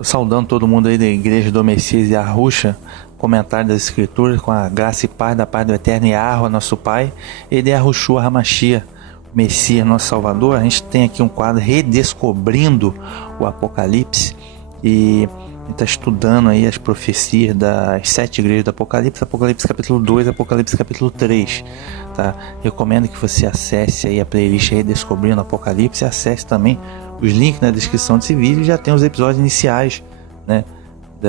Saudando todo mundo aí da Igreja do Messias e Arrucha, comentário das Escrituras, com a graça e paz da paz do Eterno Yahweh, nosso Pai, e de Arrushua Hamashia, Messias, nosso Salvador. A gente tem aqui um quadro redescobrindo o Apocalipse e está estudando aí as profecias das 7 igrejas do Apocalipse, Apocalipse capítulo 2, Apocalipse capítulo 3, tá? Recomendo que você acesse aí a playlist Redescobrindo o Apocalipse e acesse também os links na descrição desse vídeo. Já tem os episódios iniciais, né,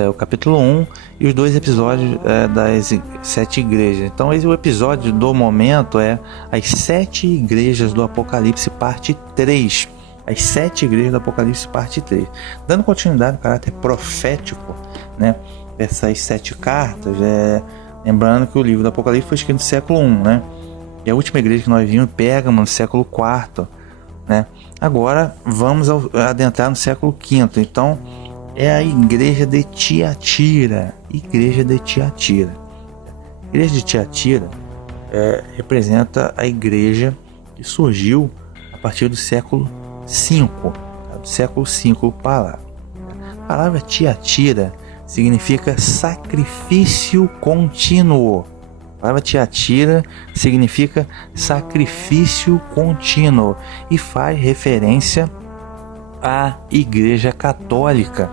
o capítulo 1 e os 2 episódios das 7 igrejas. Então esse é o episódio do momento, é as 7 igrejas do Apocalipse parte 3. As 7 igrejas do Apocalipse parte 3. Dando continuidade no caráter profético, né, essas 7 cartas, lembrando que o livro do Apocalipse foi escrito no século 1, né? E a última igreja que nós vimos, Pérgamo, no século 4, né? Agora vamos adentrar no século V. Então é a igreja de Tiatira. Igreja de Tiatira. A igreja de Tiatira representa a igreja que surgiu a partir do século V. Do século V para lá. A palavra Tiatira significa sacrifício contínuo. A palavra Tiatira significa sacrifício contínuo e faz referência à Igreja Católica.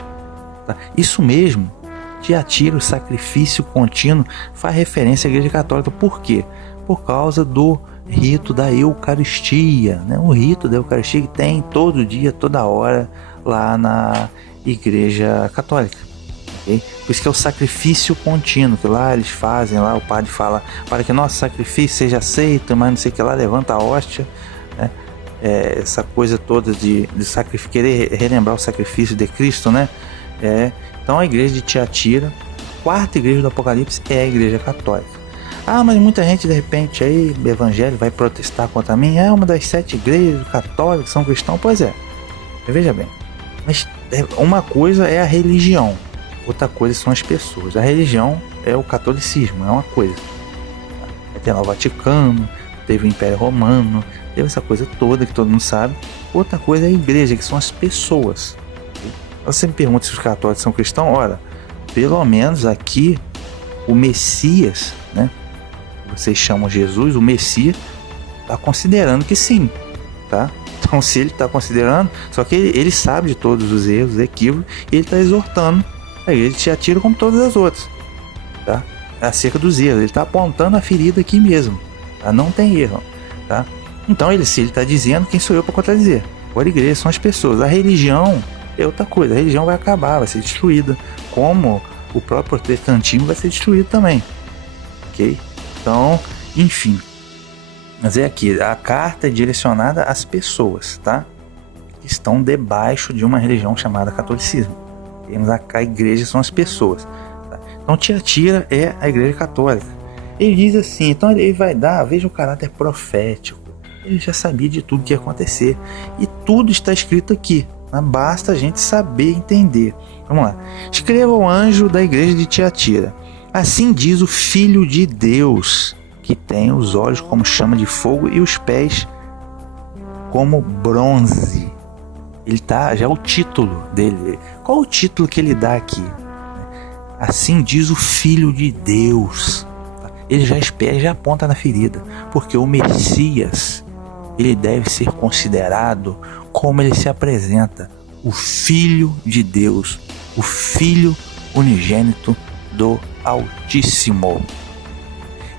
Tá? Isso mesmo, Tiatira, o sacrifício contínuo, faz referência à Igreja Católica. Por quê? Por causa do rito da Eucaristia, né? O rito da Eucaristia que tem todo dia, toda hora lá na Igreja Católica. Okay? Por isso que é o sacrifício contínuo, que lá eles fazem, lá o padre fala, para que nosso sacrifício seja aceito, mas não sei o que lá, levanta a hóstia, né? Essa coisa toda de sacrifício, querer relembrar o sacrifício de Cristo, né? Então a igreja de Tiatira, quarta igreja do Apocalipse, é a igreja católica. Ah, mas muita gente de repente aí, evangelho, vai protestar contra mim, é uma das 7 igrejas católicas, são cristãos. Pois é, veja bem, mas uma coisa é a religião, outra coisa são as pessoas. A religião é o catolicismo, é uma coisa. Tem lá o Vaticano, teve o Império Romano, teve essa coisa toda que todo mundo sabe. Outra coisa é a igreja, que são as pessoas. Você me pergunta se os católicos são cristãos? Ora, pelo menos aqui o Messias, né? Vocês chamam Jesus, o Messias, está considerando que sim, tá? Então se ele está considerando, só que ele sabe de todos os erros, os equívocos, e ele está exortando a igreja de Tiatira como todas as outras, tá? Acerca dos erros, ele está apontando a ferida aqui mesmo, tá? Não tem erro, tá? Então se ele está dizendo, quem sou eu para contradizer? A igreja são as pessoas, a religião é outra coisa, a religião vai acabar, vai ser destruída, como o próprio protestantismo vai ser destruído também, ok? Então, enfim, mas aqui, a carta é direcionada às pessoas, tá? Que estão debaixo de uma religião chamada catolicismo. Temos a igreja, são as pessoas, tá? Então Tiatira é a igreja católica. Ele diz assim, então ele vai dar, veja o caráter profético, ele já sabia de tudo que ia acontecer, e tudo está escrito aqui, mas basta a gente saber entender. Vamos lá. Escreva ao anjo da igreja de Tiatira: assim diz o Filho de Deus, que tem os olhos como chama de fogo e os pés como bronze. Ele tá, já é o título dele. Qual o título que ele dá aqui? Assim diz o Filho de Deus. Ele já espera, já aponta na ferida, porque o Messias, ele deve ser considerado como ele se apresenta, o Filho de Deus, o Filho unigênito do Altíssimo.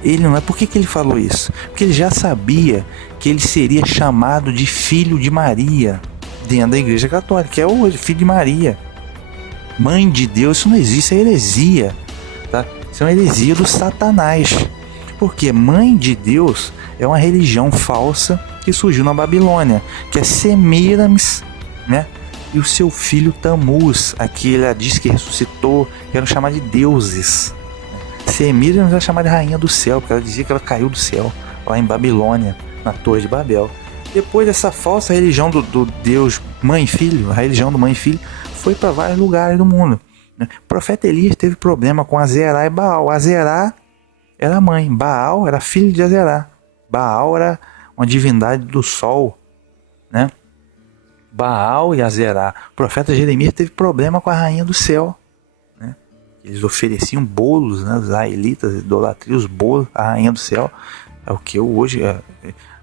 Ele não é. Por que ele falou isso? Porque ele já sabia que ele seria chamado de Filho de Maria dentro da Igreja Católica, que é o Filho de Maria, Mãe de Deus. Isso não existe, isso é heresia, tá? Isso é uma heresia do Satanás, porque Mãe de Deus é uma religião falsa que surgiu na Babilônia, que é Semiramis, né? E o seu filho Tamuz, aqui ela diz que ressuscitou, que eram chamados de deuses. Semiramis era chamada de rainha do céu, porque ela dizia que ela caiu do céu, lá em Babilônia, na Torre de Babel. Depois dessa falsa religião do Deus Mãe e Filho, a religião do Mãe e Filho, foi para vários lugares do mundo. O profeta Elias teve problema com Azerá e Baal. Azerá era mãe, Baal era filho de Azerá. Baal era uma divindade do sol, né? Baal e Azerá. O profeta Jeremias teve problema com a rainha do céu, né? Eles ofereciam bolos, né? Os israelitas idolatriam os bolos. A rainha do céu é o que hoje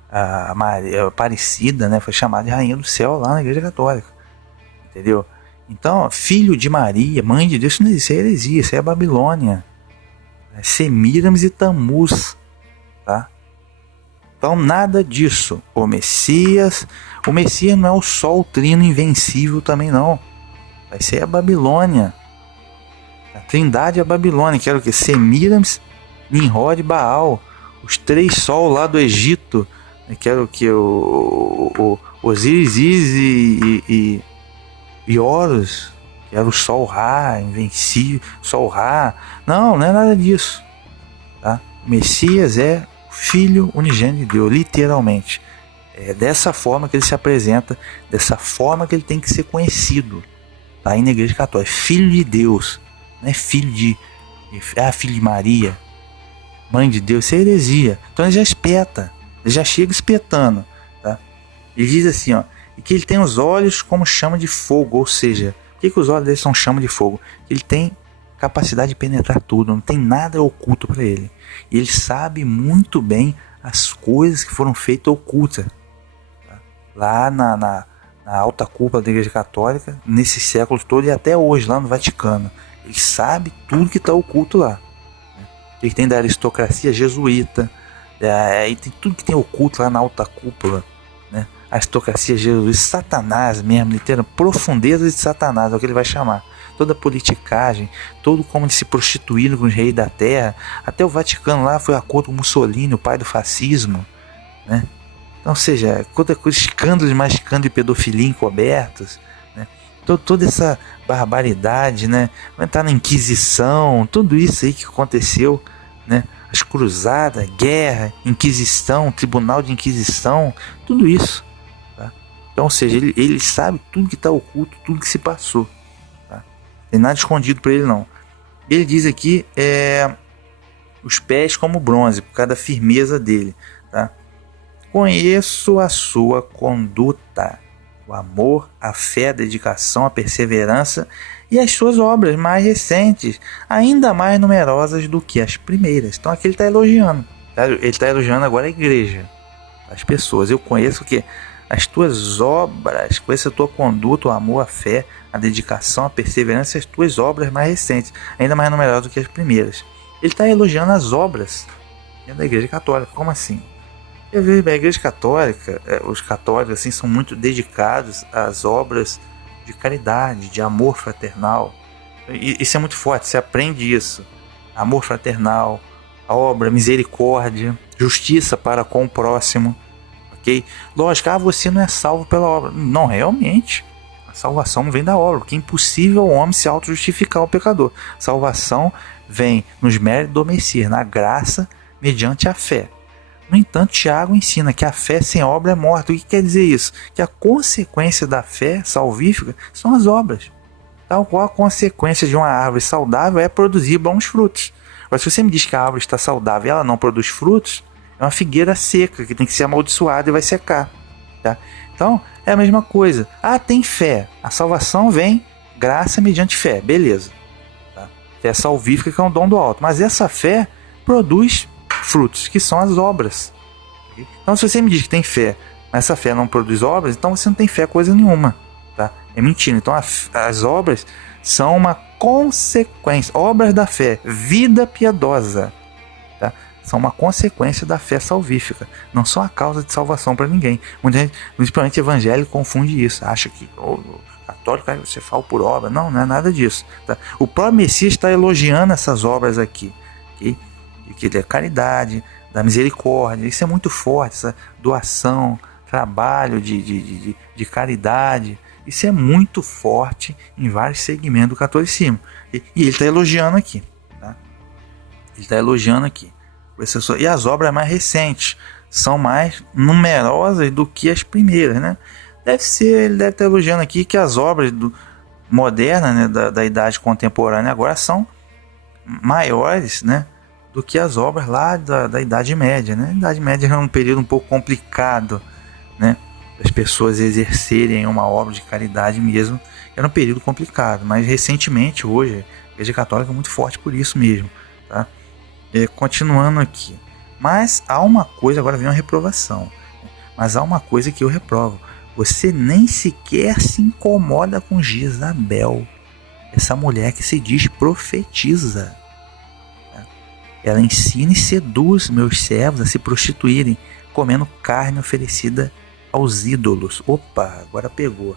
a Maria Aparecida, né? Foi chamada de rainha do céu lá na igreja católica, entendeu? Então, filho de Maria, mãe de Deus, isso é heresia, isso é a Babilônia, é Semíramis e Tamuz, tá? Então, nada disso. O Messias não é o sol trino invencível também não. Vai ser a Babilônia. A Trindade é a Babilônia, que era o que? Semíramis, Nimrod e Baal. Os 3 sol lá do Egito, que era o que? Osíris, e Horus, que era o Sol Ra, invencível, Sol Ra. Não é nada disso, tá? O Messias é o Filho unigênito de Deus, literalmente. É dessa forma que ele se apresenta, dessa forma que ele tem que ser conhecido, tá? Aí na igreja católica, Filho de Deus, não é filho filho de Maria, mãe de Deus, isso é heresia. Então ele já espeta, ele já chega espetando, tá? Ele diz assim, ó, e que ele tem os olhos como chama de fogo, ou seja, por que os olhos dele são chama de fogo? Ele tem capacidade de penetrar tudo, não tem nada oculto para ele. E ele sabe muito bem as coisas que foram feitas ocultas, tá? Lá na alta cúpula da Igreja Católica, nesses séculos todos e até hoje, lá no Vaticano. Ele sabe tudo que está oculto lá. Ele tem da aristocracia jesuíta, e tem tudo que tem oculto lá na alta cúpula, né? Aristocracia jesuíta, Satanás mesmo, literalmente, profundezas de Satanás, é o que ele vai chamar. Toda a politicagem, todo como eles se prostituíram com os reis da terra, até o Vaticano lá foi acordo com Mussolini, o pai do fascismo, né? Então, ou seja, escândalos e mais escândalos de pedofilia encobertos, né? Toda essa barbaridade, né? Vai entrar na Inquisição, tudo isso aí que aconteceu, né? As cruzadas, guerra, Inquisição, Tribunal de Inquisição, tudo isso, tá? Então, ou seja, ele sabe tudo que está oculto, tudo que se passou, tá? Não tem nada escondido para ele não. Ele diz aqui os pés como bronze, por causa da firmeza dele, tá? Conheço a sua conduta, o amor, a fé, a dedicação, a perseverança e as suas obras mais recentes, ainda mais numerosas do que as primeiras. Então aqui ele está elogiando, tá? Ele está elogiando agora a igreja, as pessoas. Eu conheço o que? As tuas obras, conheço a tua conduta, o amor, a fé, a dedicação, a perseverança e as tuas obras mais recentes, ainda mais numerosas do que as primeiras. Ele está elogiando as obras da igreja católica. Como assim? A igreja católica, os católicos assim, são muito dedicados às obras de caridade, de amor fraternal. Isso é muito forte, você aprende isso. Amor fraternal, a obra, misericórdia, justiça para com o próximo. Ok? Lógico, você não é salvo pela obra. Não, realmente. A salvação não vem da obra, porque é impossível ao homem se auto-justificar o pecador. Salvação vem nos méritos do Messias, na graça, mediante a fé. No entanto, Tiago ensina que a fé sem obra é morta. O que quer dizer isso? Que a consequência da fé salvífica são as obras. Tal qual a consequência de uma árvore saudável é produzir bons frutos. Agora, se você me diz que a árvore está saudável e ela não produz frutos, é uma figueira seca que tem que ser amaldiçoada e vai secar, tá? Então, é a mesma coisa. Tem fé. A salvação vem graça mediante fé. Beleza. Tá? Fé salvífica, que é um dom do alto. Mas essa fé produz frutos, que são as obras. Então, se você me diz que tem fé, mas essa fé não produz obras, então você não tem fé coisa nenhuma, tá? É mentira. Então as obras são uma consequência, obras da fé, vida piedosa, tá? São uma consequência da fé salvífica, não são a causa de salvação para ninguém. Muita gente, principalmente evangélico, confunde isso, acha que católico você fala por obra. Não é nada disso, tá? O próprio Messias está elogiando essas obras aqui, ok? Que é caridade, da misericórdia, isso é muito forte, essa doação, trabalho de caridade, isso é muito forte em vários segmentos do catolicismo, e ele está elogiando aqui, tá? Ele está elogiando aqui, e as obras mais recentes são mais numerosas do que as primeiras, né? Ele deve estar elogiando aqui que as obras modernas, né, da idade contemporânea agora são maiores, né, do que as obras lá da Idade Média, né? A Idade Média é um período um pouco complicado, né? das pessoas exercerem uma obra de caridade mesmo. Era um período complicado, mas recentemente, hoje, a Igreja Católica é muito forte por isso mesmo, tá? Continuando aqui. Mas há uma coisa, agora vem uma reprovação, mas há uma coisa que eu reprovo. Você nem sequer se incomoda com Jezabel, essa mulher que se diz profetiza. Ela ensina e seduz meus servos a se prostituírem, comendo carne oferecida aos ídolos. Opa, agora pegou.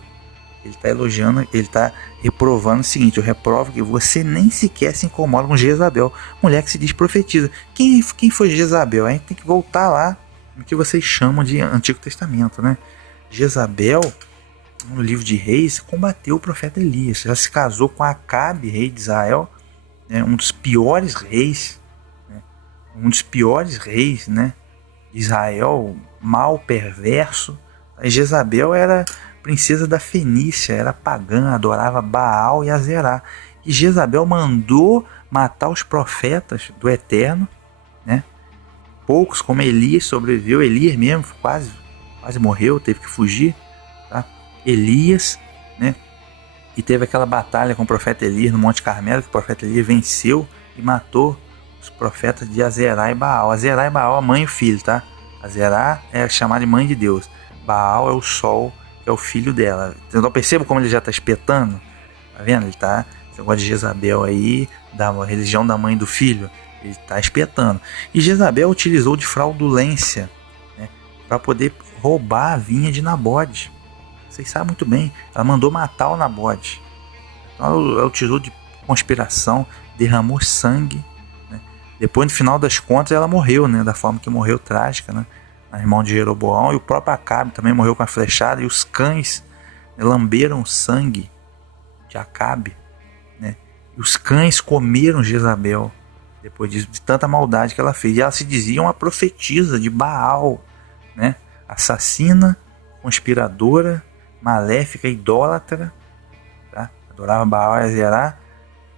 Ele está elogiando, ele está reprovando o seguinte: eu reprovo que você nem sequer se incomoda com Jezabel, mulher que se diz profetiza. Quem foi Jezabel? A gente tem que voltar lá no que vocês chamam de Antigo Testamento, né? Jezabel, no livro de Reis, combateu o profeta Elias. Já se casou com Acabe, rei de Israel, né? Um dos piores reis, né? De Israel, mal, perverso. A Jezabel era princesa da Fenícia, era pagã, adorava Baal e Azerá. E Jezabel mandou matar os profetas do Eterno, né? Poucos, como Elias, sobreviveu. Elias mesmo quase morreu, teve que fugir, tá? Elias, né? E teve aquela batalha com o profeta Elias no Monte Carmelo, que o profeta Elias venceu e matou os profetas de Azerá e Baal. Azerá e Baal, a mãe e o filho, tá? Azerá é chamada de mãe de Deus. Baal é o sol, que é o filho dela. Então perceba como ele já está espetando. Tá vendo? Ele tá, esse negócio de Jezabel aí, da religião da mãe e do filho, ele está espetando. E Jezabel utilizou de fraudulência, né, para poder roubar a vinha de Nabode. Vocês sabem muito bem, ela mandou matar o Nabode. Então ela utilizou de conspiração, derramou sangue, né? Depois, no final das contas, ela morreu, né, da forma que morreu, trágica, né? A irmã de Jeroboão, e o próprio Acabe também morreu com a flechada, e os cães, né, lamberam o sangue de Acabe, né? E os cães comeram Jezabel depois disso, de tanta maldade que ela fez. E ela se dizia uma profetisa de Baal, né? Assassina, conspiradora, maléfica, idólatra, tá? Adorava Baal e Azerá.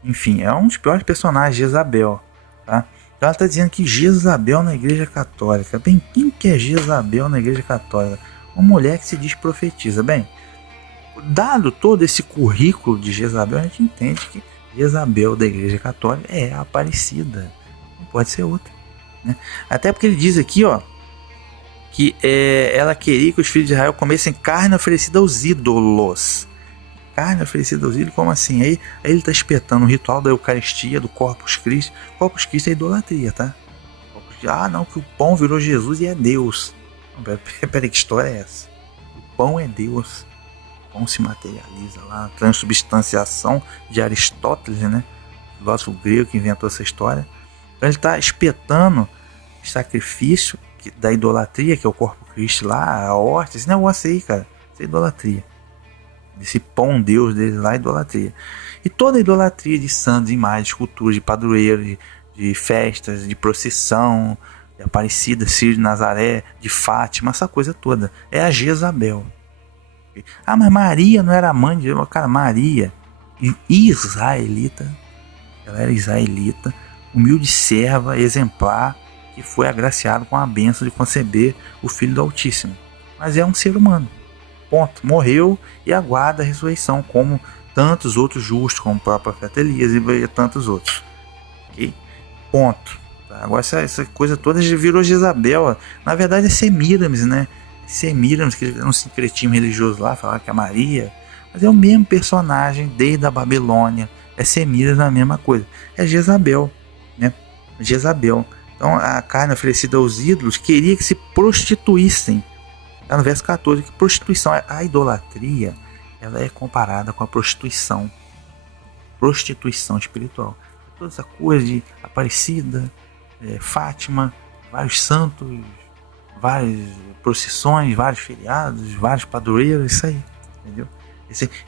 Enfim, é um dos piores personagens, Jezabel, tá? Então ela está dizendo que Jezabel na Igreja Católica. Bem, quem que é Jezabel na Igreja Católica? Uma mulher que se diz profetiza. Bem, dado todo esse currículo de Jezabel, a gente entende que Jezabel da Igreja Católica é a Aparecida. Não pode ser outra, né? Até porque ele diz aqui, ó, que ela queria que os filhos de Israel comessem carne oferecida aos ídolos. Carne oferecida aos ídolos, como assim? Aí ele está espetando o ritual da Eucaristia, do Corpus Christi. Corpus Christi é idolatria, tá? Não, que o pão virou Jesus e é Deus. Peraí, que história é essa? O pão é Deus. O pão se materializa lá, a transubstanciação de Aristóteles, né? O filósofo grego que inventou essa história. Então ele está espetando o sacrifício da idolatria, que é o Corpus Christi lá, a horta, esse negócio aí, cara. Isso é idolatria. Esse pão Deus dele lá é idolatria. E toda idolatria de santos, imagens, de esculturas, de padroeiro, de festas, de procissão, de Aparecida, Círio de Nazaré, de Fátima, essa coisa toda. É a Jezabel. Mas Maria não era mãe de Deus. Cara, Maria, israelita, ela era israelita, humilde serva, exemplar, que foi agraciado com a bênção de conceber o Filho do Altíssimo. Mas é um ser humano. Ponto. Morreu e aguarda a ressurreição, como tantos outros justos, como o próprio profeta Elias e tantos outros. Ok? Ponto. Tá? Agora essa coisa toda virou Jezabel. Na verdade é Semíramis, né? Semíramis, que era um sincretismo religioso lá, falava que é Maria. Mas é o mesmo personagem desde a Babilônia. É Semíramis, a mesma coisa. É Jezabel, né? Jezabel. Então a carne oferecida aos ídolos queria que se prostituíssem. Está no verso 14, que prostituição, a idolatria, ela é comparada com a prostituição espiritual. Toda essa coisa de Aparecida, Fátima, vários santos, várias procissões, vários feriados, vários padroeiros, isso aí, entendeu?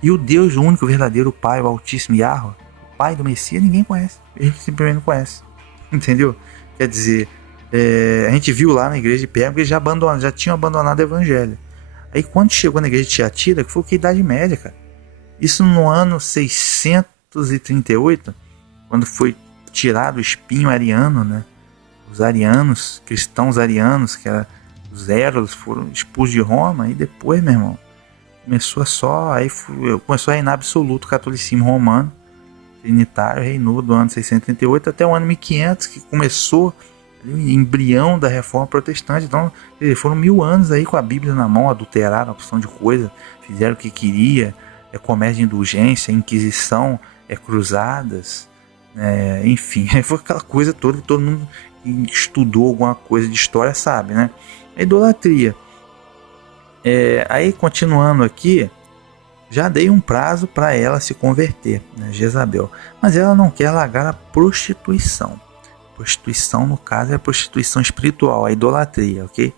E o Deus único, verdadeiro, o Pai, o Altíssimo Yahweh, o Pai do Messias, ninguém conhece, ele simplesmente não conhece, entendeu? Quer dizer, a gente viu lá na igreja de Pérgamo que eles já tinham abandonado o evangelho. Aí quando chegou na igreja de Tiatira, que foi a Idade Média, cara, isso no ano 638, quando foi tirado o espinho ariano, né? Os arianos, cristãos arianos, que era Os Hérodos foram expulsos de Roma e depois, meu irmão, começou a reinar absoluto o catolicismo romano. Trinitário reinou do ano 638 até o ano 1500, que começou o embrião da reforma protestante. Então foram 1000 anos aí com a Bíblia na mão, adulteraram a opção de coisa, fizeram o que queria, comércio de indulgência, inquisição, cruzadas, enfim, foi aquela coisa toda que todo mundo que estudou alguma coisa de história sabe, né? A idolatria. Aí continuando aqui, já dei um prazo para ela se converter, né, Jezabel, mas ela não quer largar a prostituição. Prostituição, no caso, é a prostituição espiritual, a idolatria, ok?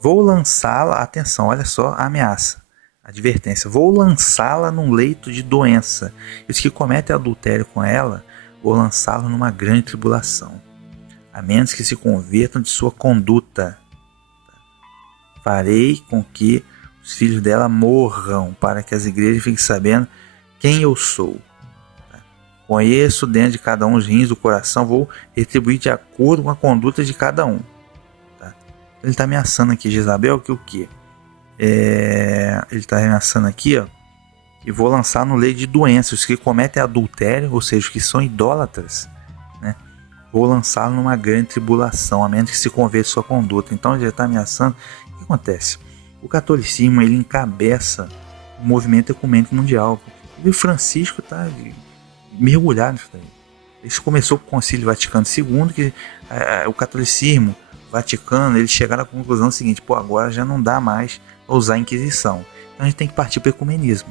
Vou lançá-la, atenção, olha só a ameaça, a advertência. Vou lançá-la num leito de doença. Os que cometem adultério com ela, vou lançá-la numa grande tribulação, a menos que se convertam de sua conduta. Farei com que os filhos dela morram, para que as igrejas fiquem sabendo quem eu sou. Conheço dentro de cada um os rins do coração, vou retribuir de acordo com a conduta de cada um. Ele está ameaçando aqui Jezabel que o quê? Ele está ameaçando aqui, ó, que vou lançar no lei de doenças os que cometem adultério, ou seja, os que são idólatras, né? Vou lançá-lo numa grande tribulação, a menos que se converta sua conduta. Então ele já está ameaçando. O que acontece? O catolicismo ele encabeça o movimento ecumênico mundial. E o Francisco está mergulhado nisso daí. Isso começou com o Concílio Vaticano II, que o catolicismo Vaticano, eles chegaram à conclusão seguinte: agora já não dá mais para usar a Inquisição. Então a gente tem que partir para o ecumenismo.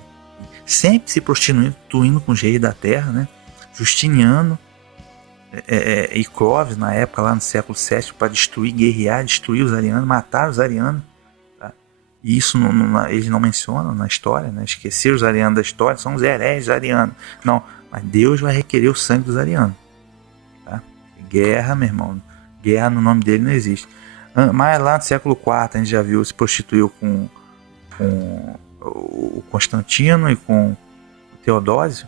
Sempre se prostituindo com os reis da terra, né? Justiniano e Clovis, na época, lá no século VII, para guerrear, destruir os arianos, matar os arianos. E isso eles não mencionam na história, né? Esquecer os arianos da história, são os hereges arianos. Não, mas Deus vai requerer o sangue dos arianos. Tá? Guerra, meu irmão, guerra no nome dele não existe. Mas lá no século IV a gente já viu, se prostituiu com o Constantino e com o Teodósio,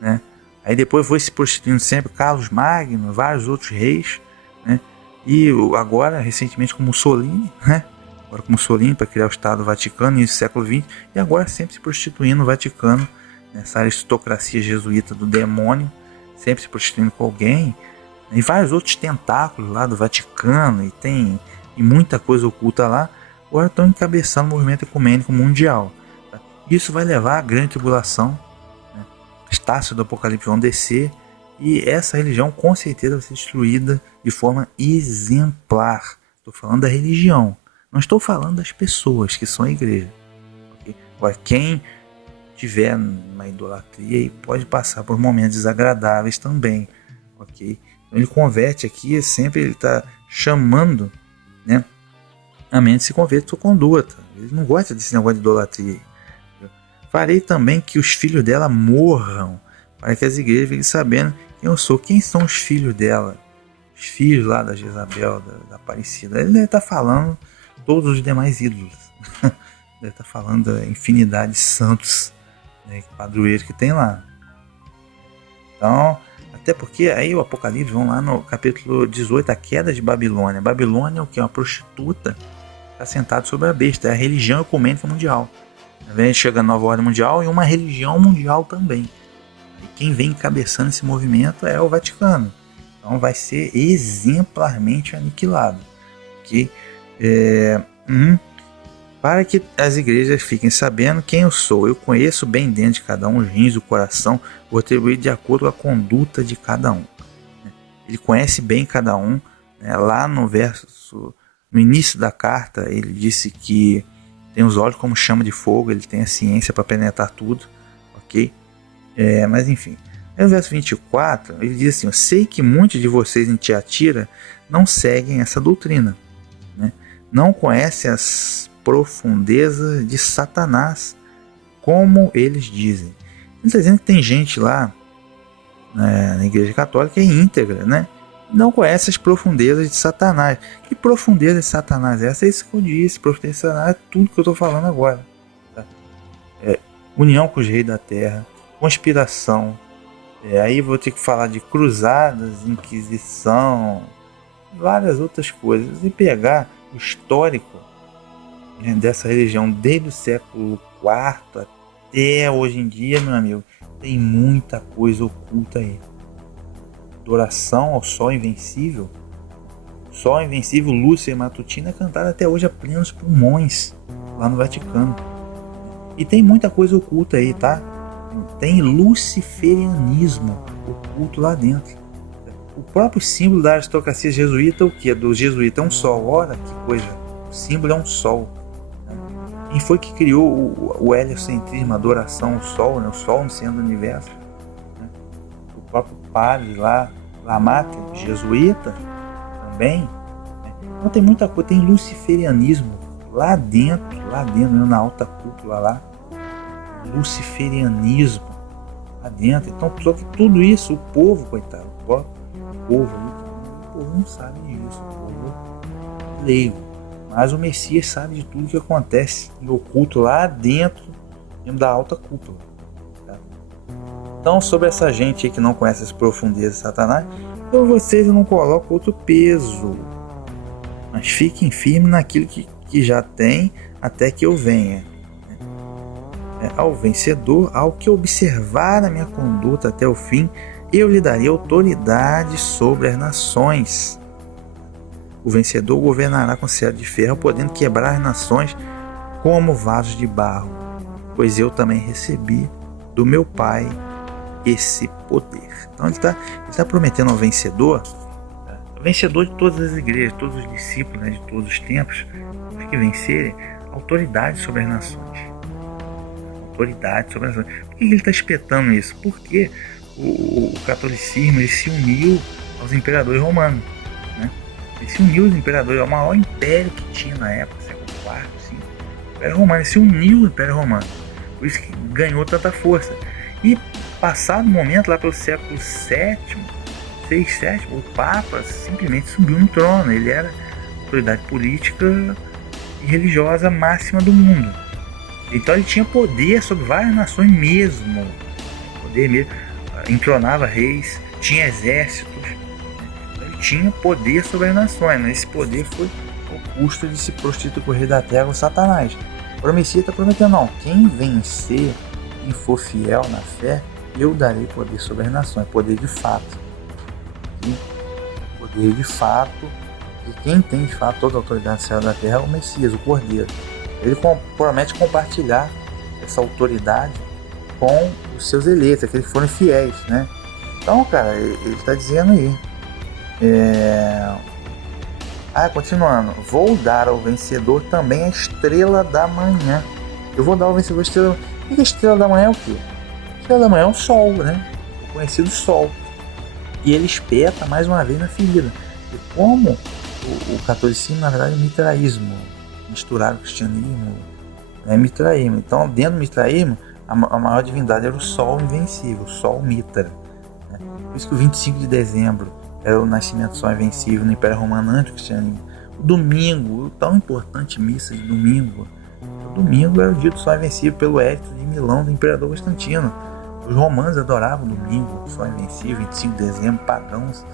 né? Aí depois foi se prostituindo sempre Carlos Magno, vários outros reis, né? E agora, recentemente, com Mussolini, né? Agora com Mussolini para criar o Estado Vaticano no século XX, e agora sempre se prostituindo no Vaticano, nessa aristocracia jesuíta do demônio, sempre se prostituindo com alguém, e vários outros tentáculos lá do Vaticano, e muita coisa oculta lá, agora estão encabeçando o movimento ecumênico mundial. Tá? Isso vai levar à grande tribulação, né? As taças do Apocalipse vão descer, e essa religião com certeza vai ser destruída de forma exemplar. Estou falando da religião. Não estou falando das pessoas que são a igreja. Okay? Agora, quem tiver uma idolatria pode passar por momentos desagradáveis também. Okay? Então, ele converte aqui, sempre ele está chamando, né, a mente se converte à sua conduta. Ele não gosta desse negócio de idolatria. Farei também que os filhos dela morram, para que as igrejas fiquem sabendo quem eu sou. Quem são os filhos dela? Os filhos lá da Jezabel, da Aparecida. Ele deve estar falando todos os demais ídolos. Deve estar falando da infinidade de santos, né, padroeiros que tem lá. Então, até porque aí o Apocalipse, vão lá no capítulo 18, a queda de Babilônia. Babilônia é o que? Uma prostituta está sentada sobre a besta. É a religião ecumênica mundial. Vem chega a nova ordem mundial e uma religião mundial também. E quem vem encabeçando esse movimento é o Vaticano. Então vai ser exemplarmente aniquilado. Okay? Para que as igrejas fiquem sabendo quem eu sou. Eu conheço bem dentro de cada um os rins do coração, vou atribuir de acordo com a conduta de cada um. Ele conhece bem cada um. Lá no início da carta, ele disse que tem os olhos como chama de fogo, ele tem a ciência para penetrar tudo. Ok? Mas enfim. Aí no verso 24, ele diz assim: eu sei que muitos de vocês em Tiatira não seguem essa doutrina, né? Não conhecem as profundezas de Satanás, como eles dizem. Ele está dizendo que tem gente lá, né, na igreja católica íntegra, né? Não conhece as profundezas de Satanás. Que profundeza de Satanás é essa? É isso que eu disse. Profundeza de Satanás é tudo que eu estou falando agora. Tá? União com os reis da terra, conspiração. Aí vou ter que falar de cruzadas, inquisição, várias outras coisas. E pegar histórico, né, dessa religião desde o século IV até hoje em dia, meu amigo, tem muita coisa oculta aí. Adoração ao Sol Invencível. Sol Invencível, Lúcia Matutina é cantada até hoje a plenos pulmões lá no Vaticano. E tem muita coisa oculta aí, tá? Tem luciferianismo oculto lá dentro. O próprio símbolo da aristocracia jesuíta, o que? Do jesuíta é um sol. Ora, que coisa! O símbolo é um sol. Quem foi que criou o heliocentrismo, a adoração ao sol, né? O sol no centro do universo? Né? O próprio padre lá, Lamate, jesuíta, também. Né? Então tem muita coisa, tem luciferianismo lá dentro, na alta cúpula lá. Luciferianismo lá dentro. Então, só que tudo isso, o povo, coitado, o povo não sabe disso, o povo é leigo. Mas o Messias sabe de tudo que acontece no oculto lá dentro da alta cúpula. Tá? Então, sobre essa gente aí que não conhece as profundezas de Satanás, então vocês não colocam outro peso. Mas fiquem firmes naquilo que já tem até que eu venha. Ao vencedor, ao que observar a minha conduta até o fim, eu lhe daria autoridade sobre as nações. O vencedor governará com cetro de ferro, podendo quebrar as nações como vasos de barro, pois eu também recebi do meu Pai esse poder. Então ele está prometendo ao vencedor, o vencedor de todas as igrejas, todos os discípulos, né, de todos os tempos, que vencerem, autoridade sobre as nações. Autoridade sobre as nações. Por que ele está espetando isso? Porque o catolicismo ele se uniu aos imperadores romanos. Né? Ele se uniu aos imperadores, ao maior império que tinha na época, século IV, assim, o Império Romano. Ele se uniu ao Império Romano. Por isso que ganhou tanta força. E passado o momento, lá pelo século VII, o Papa simplesmente subiu no trono. Ele era a autoridade política e religiosa máxima do mundo. Então ele tinha poder sobre várias nações mesmo. Poder mesmo. Entronava reis, tinha exércitos. Então ele tinha poder sobre as nações. Mas esse poder foi ao custo de se prostituir com o rei da terra, o Satanás. O Messias está prometendo, não. Quem vencer, quem for fiel na fé, eu darei poder sobre as nações. Poder de fato. Poder de fato. E quem tem de fato toda a autoridade do céu e da terra é o Messias, o Cordeiro. Ele promete compartilhar essa autoridade com os seus eleitos, aqueles que forem fiéis, né? Então, cara, ele está dizendo aí. Continuando. Vou dar ao vencedor também a estrela da manhã. Eu vou dar ao vencedor a estrela da manhã. E a estrela da manhã é o quê? A estrela da manhã é o sol, né? O conhecido sol. E ele espeta mais uma vez na ferida. E como o catolicismo, na verdade, é mitraísmo, misturado com o cristianismo, é mitraísmo. Então, dentro do mitraísmo, a maior divindade era o Sol Invencível, o Sol Mitra. Né? Por isso que o 25 de dezembro era o nascimento do Sol Invencível no Império Romano antes do cristianismo. O domingo, tão importante missa de domingo, o domingo era o dia do Sol Invencível pelo Edito de Milão do Imperador Constantino. Os romanos adoravam o domingo, o Sol Invencível, 25 de dezembro, pagãos.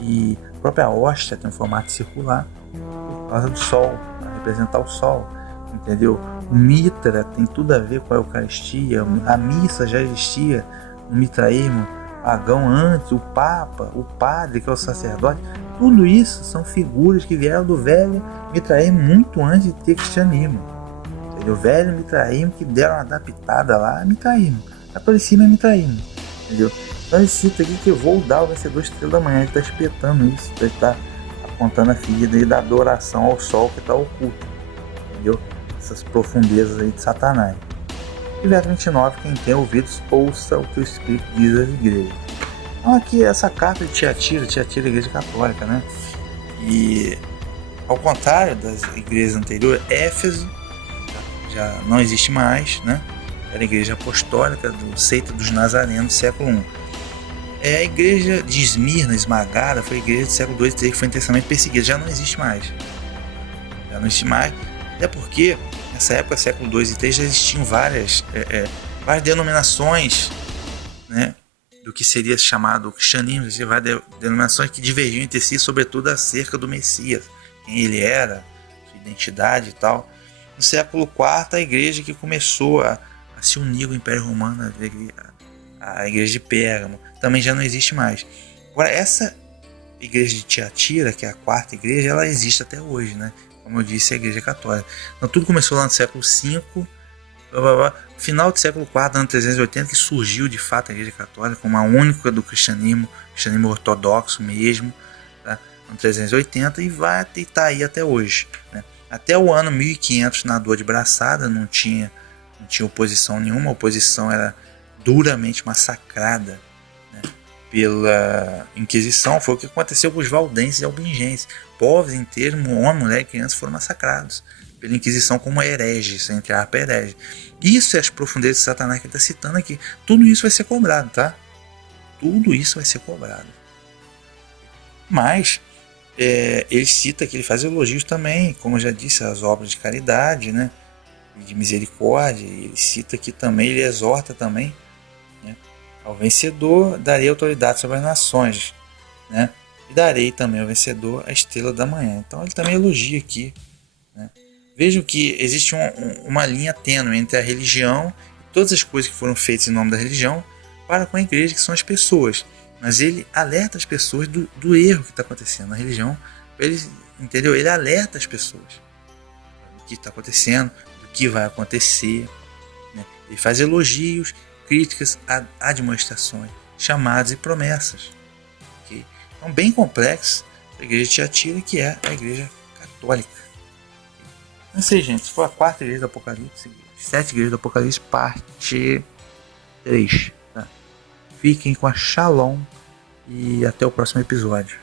E a própria hóstia tem um formato circular por causa do sol, para representar o sol, entendeu? O mitra tem tudo a ver com a Eucaristia, a missa já existia no mitraísmo pagão antes, o Papa, o padre, que é o sacerdote, tudo isso são figuras que vieram do velho mitraísmo muito antes de ter cristianismo, entendeu? O velho mitraísmo que deram uma adaptada lá, é mitraísmo, catolicismo é mitraísmo, entendeu? Então ele cita aqui que eu vou dar ao vencedor estrela da manhã. Ele está espetando isso, ele está apontando a ferida aí da adoração ao sol que está oculto, entendeu? Essas profundezas aí de Satanás. E verso 29, quem tem ouvidos, ouça o que o Espírito diz às igrejas. Então aqui essa carta de Tiatira é a igreja católica, né? E ao contrário das igrejas anteriores, Éfeso já não existe mais, né? Era a igreja apostólica do seita dos nazarenos do século I. A igreja de Esmirna, esmagada, foi a igreja do século II e III que foi intensamente perseguida. Já não existe mais. Até porque, nessa época, século II e III, já existiam várias denominações, né, do que seria chamado cristianismo. Existiam várias denominações que divergiam entre si, sobretudo acerca do Messias. Quem ele era, identidade e tal. No século IV, a igreja que começou a se unir ao Império Romano, a igreja de Pérgamo, também já não existe mais. Agora, essa igreja de Tiatira, que é a quarta igreja, ela existe até hoje, né? Como eu disse, é a igreja católica. Então tudo começou lá no século V, final do século IV, ano 380, que surgiu de fato a igreja católica como a única do cristianismo ortodoxo mesmo, tá? Ano 380, e vai estar aí até hoje, né? Até o ano 1500, na dor de braçada, não tinha oposição nenhuma, a oposição era duramente massacrada, né, pela Inquisição. Foi o que aconteceu com os valdenses e albigenses. Povos inteiros, homem, mulher e crianças foram massacrados pela Inquisição como hereges, entre aspas, hereges. Isso é as profundezas de Satanás que ele está citando aqui. Tudo isso vai ser cobrado, tá? Tudo isso vai ser cobrado. Mas ele cita que ele faz elogios também, como eu já disse, as obras de caridade, né, de misericórdia. Ele cita aqui também, ele exorta também, né, ao vencedor darei autoridade sobre as nações, né, e darei também ao vencedor a estrela da manhã. Então ele também elogia aqui, né. Vejam que existe uma linha tênue entre a religião e todas as coisas que foram feitas em nome da religião para com a igreja, que são as pessoas. Mas ele alerta as pessoas do erro que está acontecendo na religião. Entendeu? Ele alerta as pessoas do que está acontecendo, do que vai acontecer, né? Ele faz elogios, críticas, admoestações, chamados e promessas. Okay? Então, bem complexo a igreja de Tiatira, que é a igreja católica. Não sei, gente. Se for a quarta igreja do Apocalipse, 7 igrejas do Apocalipse, parte 3. Tá? Fiquem com a Shalom e até o próximo episódio.